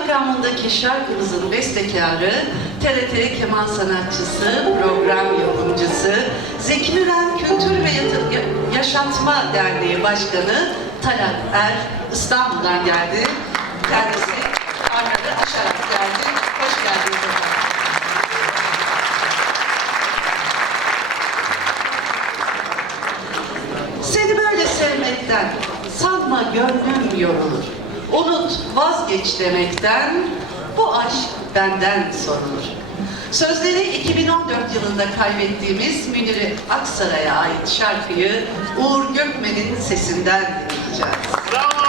makamındaki şarkımızın bestekarı, TRT keman sanatçısı, program yapımcısı, Zeki Müren Kültür ve Yaşatma Derneği Başkanı Talat Er İstanbul'dan geldi. Kendisi Ankara'da aşarak Unut vazgeç demekten bu aşk benden sorulur. Sözleri 2014 yılında kaybettiğimiz Münir Aksaray'a ait şarkıyı Uğur Gökmen'in sesinden dinleyeceğiz. Bravo.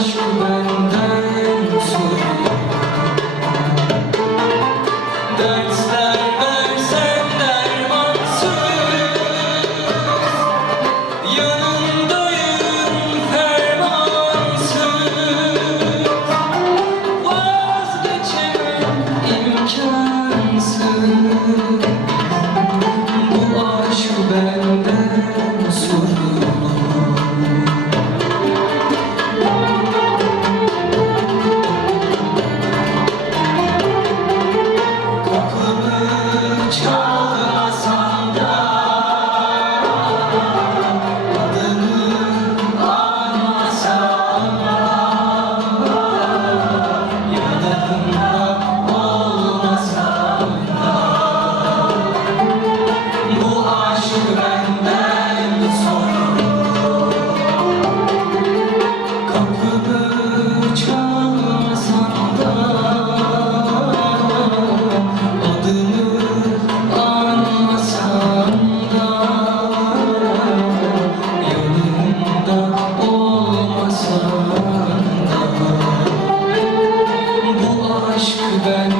Versen dermansız Yanındayım